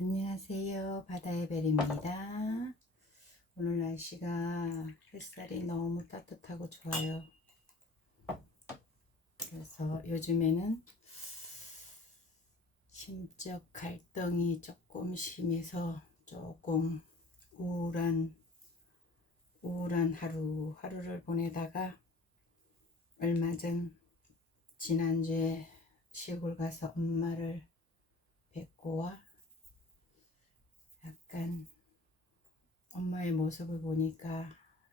안녕하세요. 바다의 벨입니다. 오늘 날씨가 햇살이 너무 따뜻하고 좋아요. 그래서 요즘에는 심적 갈등이 조금 심해서 조금 우울한 우울한 하루 하루를 보내다가 얼마 전 지난주에 시골 가서 엄마를 뵙고 와 약간 엄마의 모습을 보니까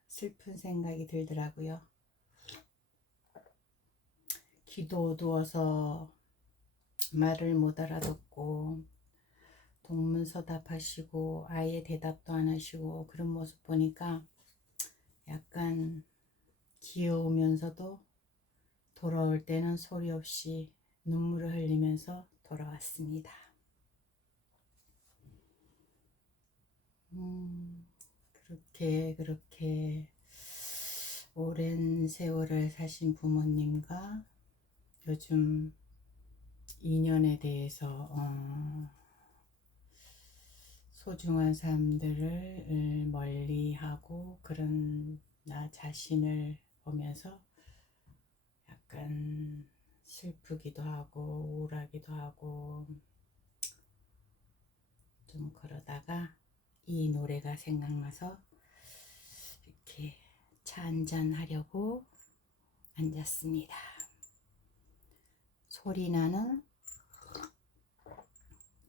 슬픈 생각이 들더라고요. 기도 어두워서 말을 못 알아듣고 동문서답하시고 아예 대답도 안 하시고 그런 모습 보니까 약간 귀여우면서도 돌아올 때는 소리 없이 눈물을 흘리면서 돌아왔습니다. 음, 그렇게 그렇게 오랜 세월을 사신 부모님과 요즘 인연에 대해서 어, 소중한 사람들을 멀리하고 그런 나 자신을 보면서 약간 슬프기도 하고 우울하기도 하고 좀 그러다가 이 노래가 생각나서 이렇게 차 한잔 하려고 앉았습니다. 소리 나는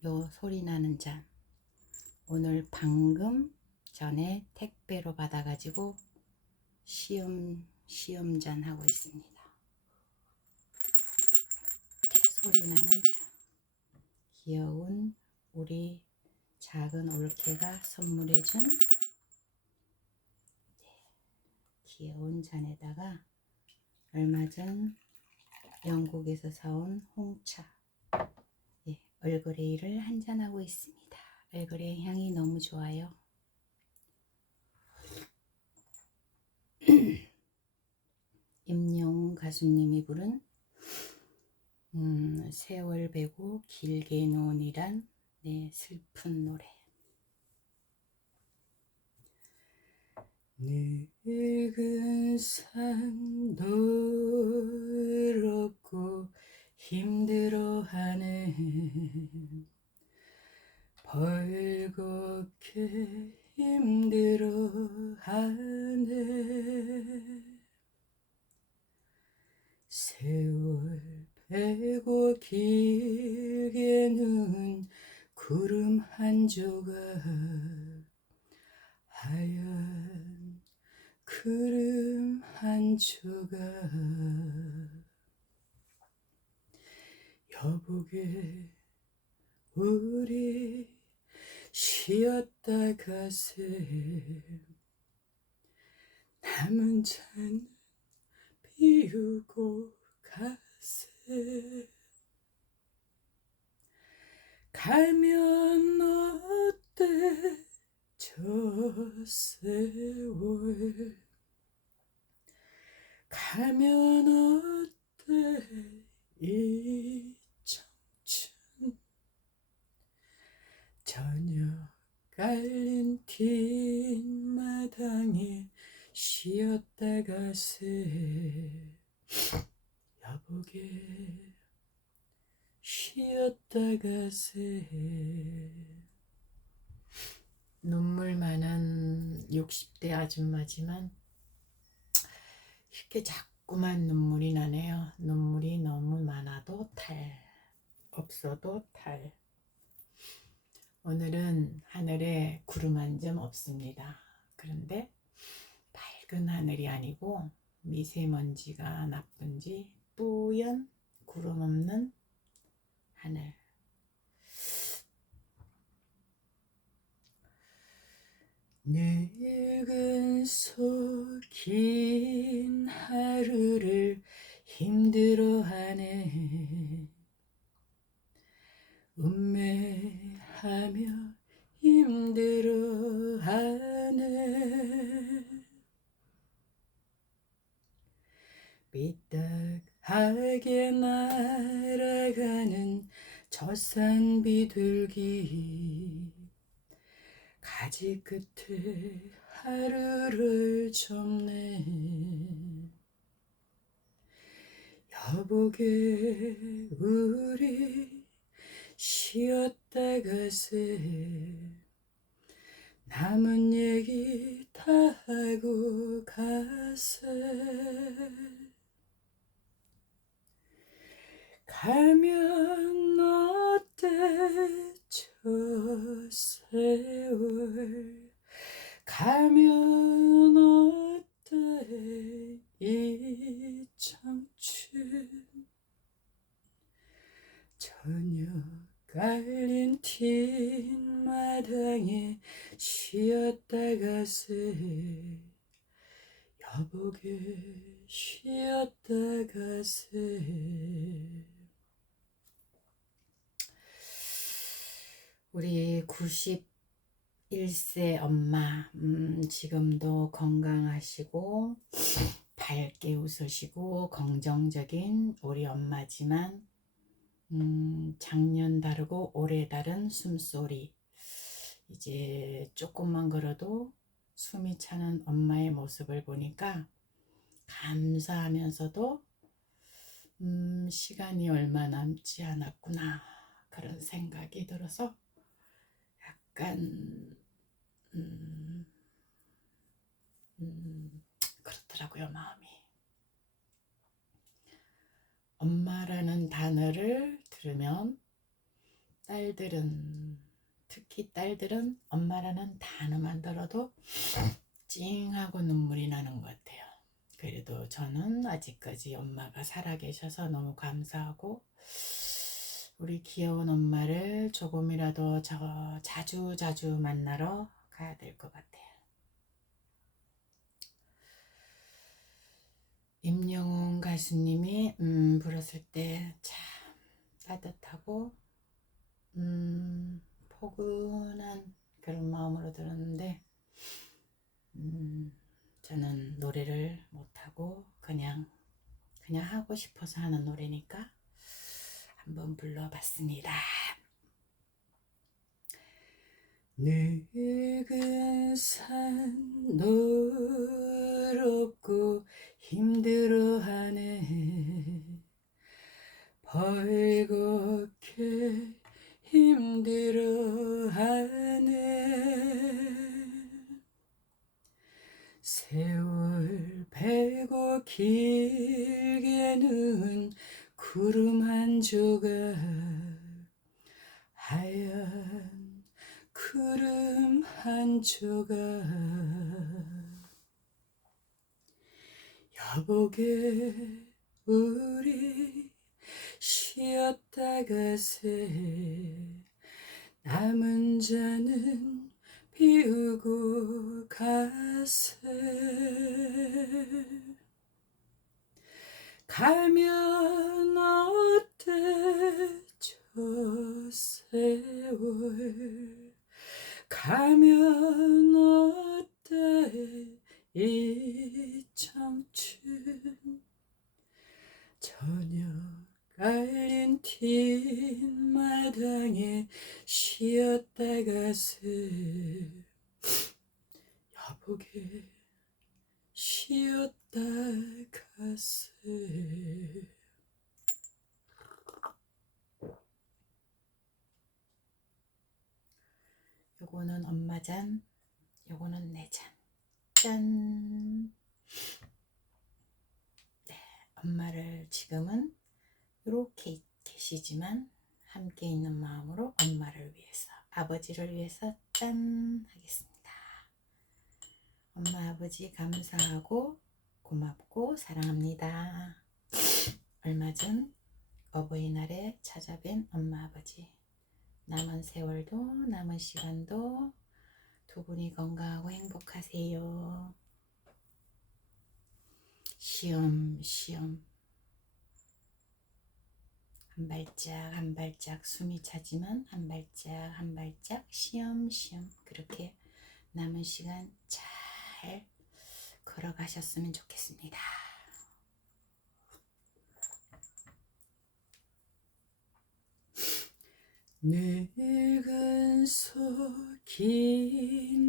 요 소리 나는 잔 오늘 방금 전에 택배로 받아가지고 시험 시험잔 하고 있습니다. 소리 나는 잔 귀여운 우리 작은 올케가 선물해준 귀여운 잔에다가 얼마 전 영국에서 사온 홍차 예, 얼그레이를 한잔하고 있습니다. 얼그레이 향이 너무 좋아요. 임영웅 가수님이 부른 음, 세월 베고 길게 논이란 네, 슬픈 노래. 늙은 산 더럽고 힘들어하네 벌겋게 힘들어하네 세월 베고 길게는 구름 한 조각 하얀 구름 한 조각. 여보게 우리 쉬었다 가세. 남은 잔 비우고 가세 가면 어때? 저 세월. 가면 어때? 이 청춘. 저녁 깔린 뒷마당에 쉬었다 가세 여보게 쉬었다 가세 눈물 많은 60대 아줌마지만 이렇게 자꾸만 눈물이 나네요. 눈물이 너무 많아도 탈, 없어도 탈. 오늘은 하늘에 구름 한 점 없습니다. 그런데 밝은 하늘이 아니고 미세먼지가 나쁜지 뿌연 구름 없는 하늘. 늙은 속긴 하루를 힘들어하네 음매하며 힘들어하네 삐딱하게 날 산 비둘기. 가지 끝에 하루를 접네. 여보게 우리 쉬었다 가세. 남은 얘기 다 하고 가세 가면 어때? 저 세월 가면 어때? 이 청춘. 저녁 깔린 뒷마당에 쉬었다가세 여보게 쉬었다가세 우리 91세 엄마 음, 지금도 건강하시고 밝게 웃으시고 긍정적인 우리 엄마지만 음, 작년 다르고 올해 다른 숨소리. 이제 조금만 걸어도 숨이 차는 엄마의 모습을 보니까 감사하면서도 음, 시간이 얼마 남지 않았구나. 그런 생각이 들어서 약간 음, 음, 그렇더라고요 마음이 엄마라는 단어를 들으면 딸들은 특히 딸들은 엄마라는 단어만 들어도 찡하고 눈물이 나는 것 같아요. 그래도 저는 아직까지 엄마가 살아계셔서 너무 감사하고 우리 귀여운 엄마를 조금이라도 저 자주 자주 만나러 가야 될 것 같아요. 임영웅 가수님이 음, 불었을 때 참 따뜻하고 음, 포근한 그런 마음으로 들었는데 음, 저는 노래를 못하고 그냥 그냥 하고 싶어서 하는 노래니까 한번 불러봤습니다. 늙은 산 한 조각 여보게 우리 쉬었다가세 남은 자는 비우고 가세. 가면 어때? 저 세월 가면 어때? 이 청춘. 저녁 깔린 뒷마당에 쉬었다가세 여보게 쉬었다가세 요거는 엄마 잔 요거는 내 잔 짠 네, 엄마를 지금은 이렇게 계시지만 함께 있는 마음으로 엄마를 위해서 아버지를 위해서 짠 하겠습니다. 엄마 아버지 감사하고 고맙고 사랑합니다. 얼마 전 어버이날에 찾아뵌 엄마 아버지 남은 세월도 남은 시간도 두 분이 건강하고 행복하세요. 시험 시험 한 발짝 한 발짝 숨이 차지만 한 발짝 한 발짝 시험 시험 그렇게 남은 시간 잘 걸어가셨으면 좋겠습니다. 늙은 속긴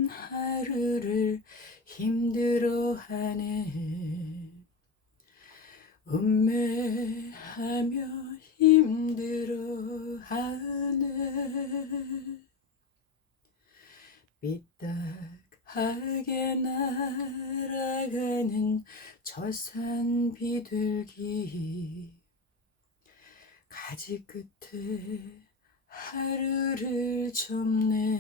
하루를 힘들어하네 음매하며 힘들어하네 삐딱하게 날아가는 저산 비둘기 가지 끝에 하루를 접네.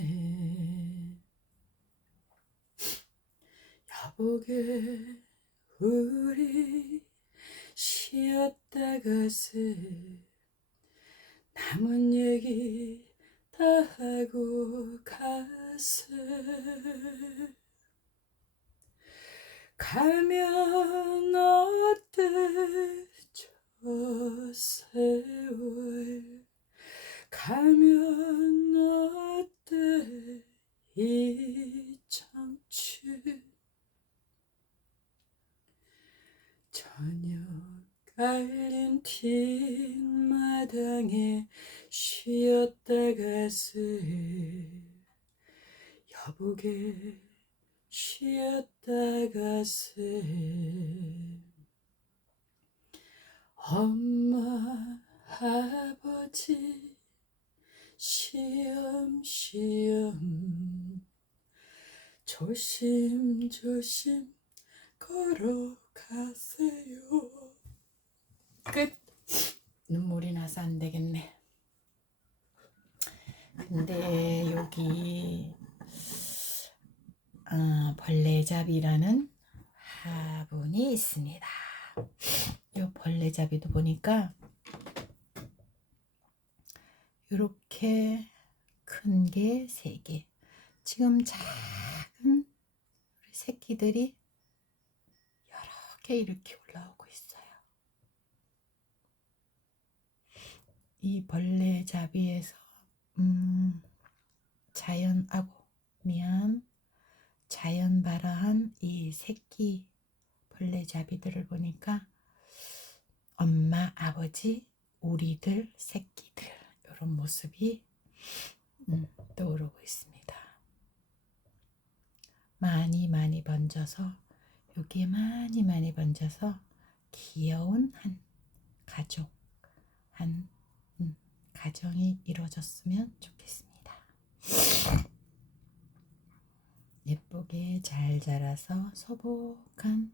여보게 우리 쉬었다가세 남은 얘기 다 하고 가세. 가면 어때? 저 세월 가면 어때? 이 청춘 저녁 깔린 뒷마당에 쉬었다가세 여보게 쉬었다가세 엄마 아버지 시험시험 조심조심 걸어가세요. 끝. 눈물이 나서 안 되겠네. 근데 여기 아, 벌레잡이라는 화분이 있습니다. 이 벌레잡이도 보니까 이렇게 큰 게 세 개. 지금 작은 우리 새끼들이 개 이렇게 올라오고 있어요. 이 벌레 잡이에서 음, 자연하고 미안 자연 발화한 이 새끼 벌레 잡이들을 보니까 엄마 아버지 우리들 새끼들 이런 모습이 음, 떠오르고 있습니다. 많이 많이 번져서 여기에 많이 많이 번져서 귀여운 한 가족 한 음, 가정이 이루어졌으면 좋겠습니다. 예쁘게 잘 자라서 소복한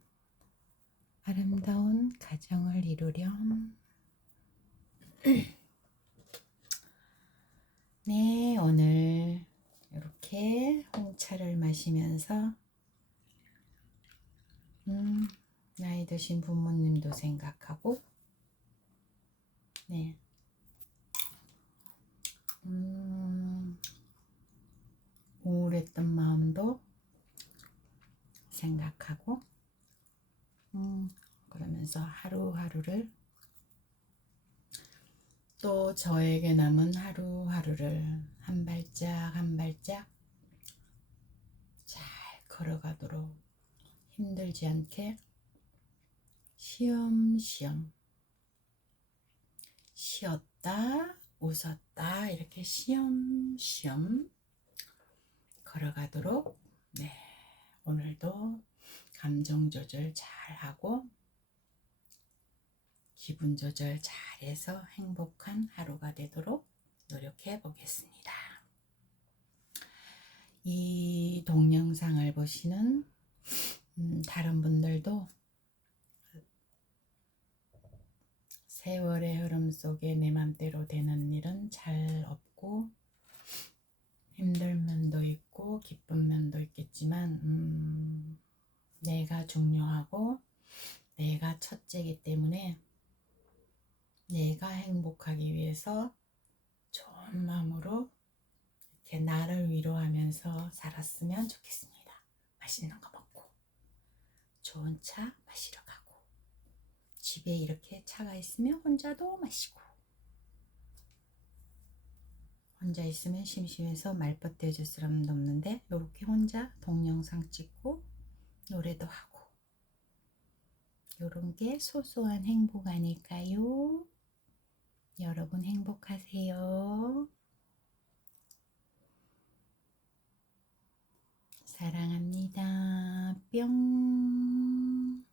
아름다운 가정을 이루렴. 네, 오늘 이렇게 홍차를 마시면서 음, 나이 드신 부모님도 생각하고 네. 음, 우울했던 마음도 생각하고 음, 그러면서 하루하루를 또 저에게 남은 하루하루를 한 발짝 한 발짝 잘 걸어가도록 힘들지 않게 시험시험 쉬었다 웃었다 이렇게 시험시험 걸어가도록 네 오늘도 감정 조절 잘 하고 기분 조절 잘해서 행복한 하루가 되도록 노력해 보겠습니다. 이 동영상을 보시는 음, 다른 분들도 세월의 흐름 속에 내 맘대로 되는 일은 잘 없고 힘든 면도 있고 기쁜 면도 있겠지만 음, 내가 중요하고 내가 첫째이기 때문에 내가 행복하기 위해서 좋은 마음으로 이렇게 나를 위로하면서 살았으면 좋겠습니다. 맛있는 거 먹고 차 마시러 가고 집에 이렇게 차가 있으면 혼자도 마시고 혼자 있으면 심심해서 말벗 대줄 사람도 없는데 이렇게 혼자 동영상 찍고 노래도 하고 요런 게 소소한 행복 아닐까요? 여러분 행복하세요. 사랑합니다. 뿅.